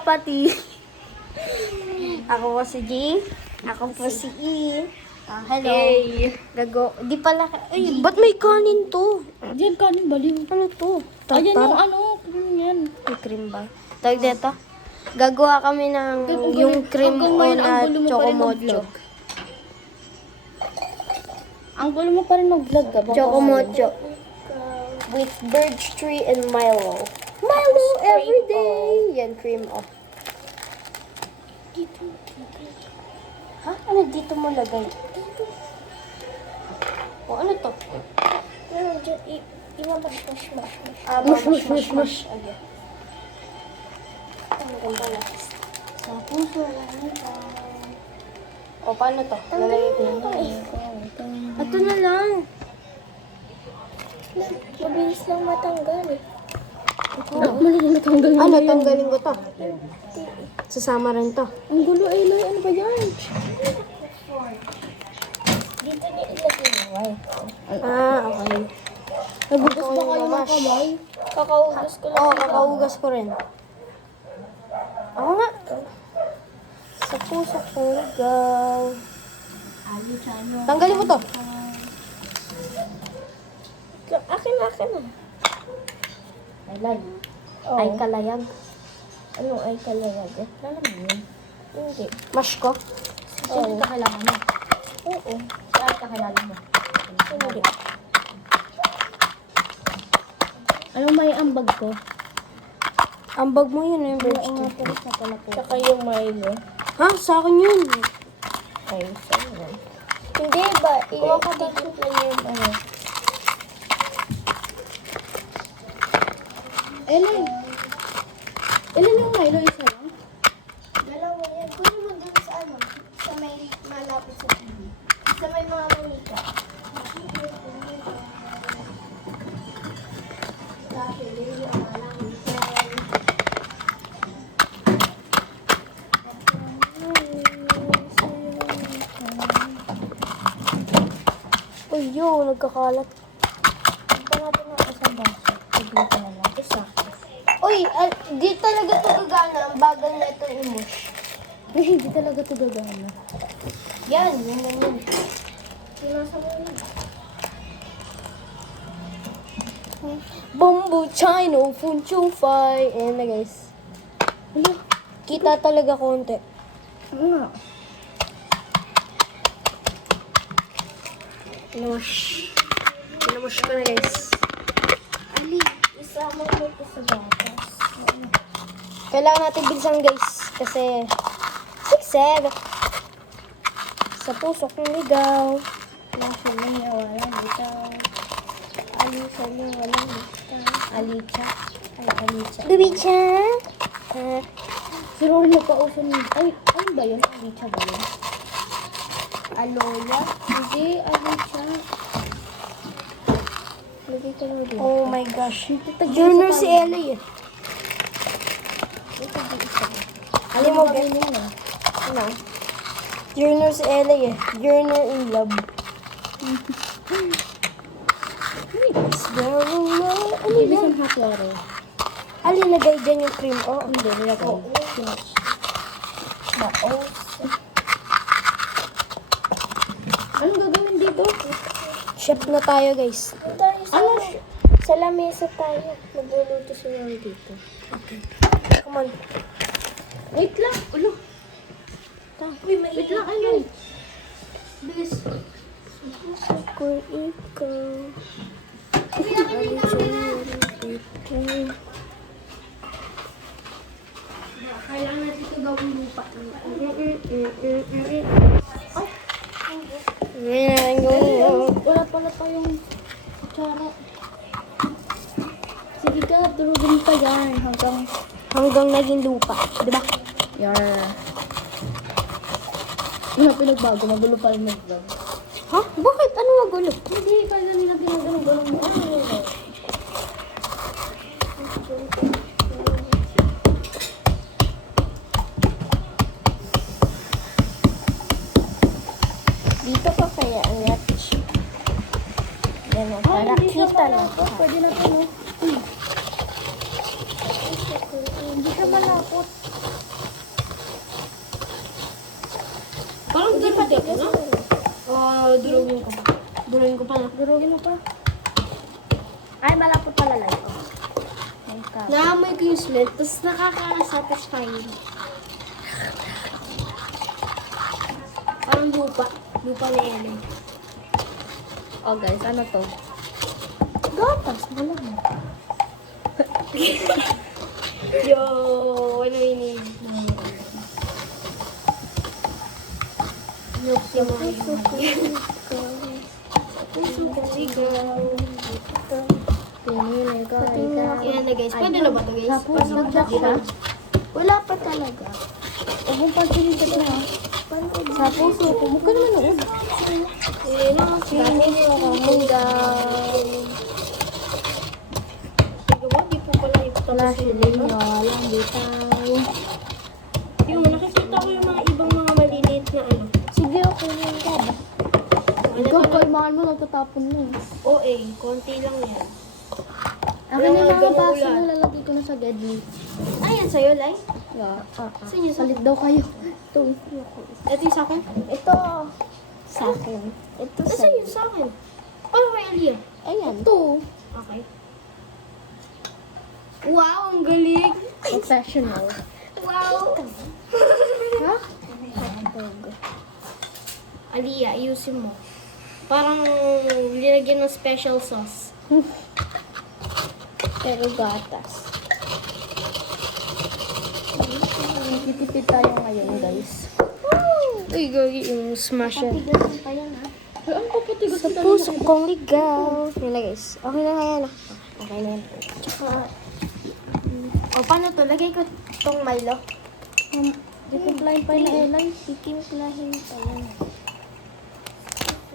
pati. Ako po si G. Ako po si E. Hello. Hey. Gago. Di pala. Ay, ba't may kanin to? Diyan kanin baliw. Ano to? Ayan Tartar? yung ano, cream yan. May cream ba? Tawag dito. Gagawa kami ng yung cream o na chocomocho. Ang gulo mo pa rin mag-vlog ka. Chocomocho. With birch tree and Milo. Milo every day. Yan, cream o. Ha? Ano dito mo lagay? O, ano to? Ano, dyan, iwan mag-mush. Ah, mush. Okay. Ang ganda na. Sa puso lang ito. O, paano to? Lalagay ko na. Ito na lang. Mabilis lang matanggal. Mali na natanggal Ano, tanggalin ko to. Sasama rin to. Ang gulo ay Loy, ano ba yan? Dito niya ilagay yung white. Ah, okay. Nagugas ba kayo ng kamay? Kakaugas ko lang. Oo, kakaugas ko rin. Ako nga. Sa puso kong ligaw. Tanggalin mo to. Akin na. Ay, Loy. Ay, kalayag. Ano ay kalayag? Alam mo yun. Hindi. Mash ko. Saan ka kailangan mo? Oo. Saan ka kailangan mo? Hindi. Anong may ambag ko? Ang bag mo yun, yung birch tree. Pulis na pala po. Saka yung Milo. Ha? Sa akin yun. Ay, sa'yo. Hindi ba? I-tikit lang yung ano. Ellen! Ellen yung Milo, isa lang? Dalawa yan. Kunin mo dun sa ano. Sa may malapit sa TV. Sa may mga manika. Uy, yo, nagkakalat. Ito natin ang isang baso. Tignan na lang. Isa. Uy, di talaga ito gagana. Ang bagal na ito imush. Ay, hindi talaga ito gagana. Yan, yun. Sinasa mo yun. Bumbu Chino, Fun Chung Fai. Ayan na guys. Ano? Kita talaga konti. Ano nga? Pinumush. Pinumush ko na guys. Ali, isama mo ito sa batas. Kailangan natin bilisan guys. Kasi sikseg. Sa puso kong ligaw. Nasa niya walang bitaw. Ali sa niya walang bitaw. Alicha. Ay, alicha. Lubicha. Si Rolly pa uso niya. Ay, ano ba yun? Alicha ba yun? Aloya. Hindi, Alicha. Lagay ka mo din. Oh my gosh. Junior si Ellie. Alam mo guys. Ano? Junior si Ellie. Junior in love. It's very low. Ano Hindi yan? sa hot water. Ali, lagay dyan yung cream. Oh, Hindi, nilagay. Maos. Anong gagawin dito? chef na tayo guys. Tayo sa, sa lamesa tayo. Magluluto si Mami dito. Come on. Wait lang. Ulo. Uy, may Wait lang, ano? Bilis. Ako ikaw. Kailangan natin ito gawin lupa. Wala pala tayong kutsara. Sige ka, durugin pa yan Hanggang naging lupa. Diba? Yar. Ano pinagbago? Magulo pa rin mag-vlog. Ha? Bakit? Ano magulo? Hindi, kaya nila pinagano-gano mo. Dito pa kaya ang yacht. Yan o. Para kita na. Pwede na ito, no? Hindi ka malapot. Hindi ako na. Durugin ko pa. Durugin ko pa na. Durugin mo pa. Ay, malapot pala lang. Ay, ka. Naamoy ko yung slit, tapos nakaka-satisfying. Parang lupa. Lupa na yan eh. Oh guys, ano to? Gatas, malamang. Yo, ano yun eh. Milk yung mga yun. Puso ko sigaw. Yan na guys. Pwede na ba ito guys? Tapos, nagdak siya. Wala pa talaga. Huwag mong pagkilipat na. Sa puso ko. Huwag ka naman noon. Eh, nakasinit ako muna. Sige mo, di po pala ito Wala tapos siya din. Walang bitaw. yung nakikita ko yung mga ibang mga maliliit na ano. Sige, okay na ka ba? Ikaw, kalmahan mo, nagtatapon mo. OA, konti lang yan. Akin na yung mga ganun baso ulan. na lalagay ko na sa gadli. Ayan sa'yo, Lai. Yeah. Saan yun? Salit daw kayo. Ito. Ito yung sa akin. Ito. Sa akin. Ito sa Saan yun sa akin? Oh, kay Aliyah. Ayan. Ito. Okay. Wow, ang galing. Professional. Wow. Ha? Aliyah, ayusin mo. Parang nilagyan ng special sauce. Pero gatas. Nagtitipid tayo ngayon, guys. Uy, gagi yung smash yan. Patigasan pa yan, ha? Ay, ang papatigas Sa puso kong ligaw. Yun na guys. Okay na nga yan. Okay na yan. Tsaka, O, paano to? Lagay ko tong Milo. titimplahin pa na Elay. Titimplahin pa yan.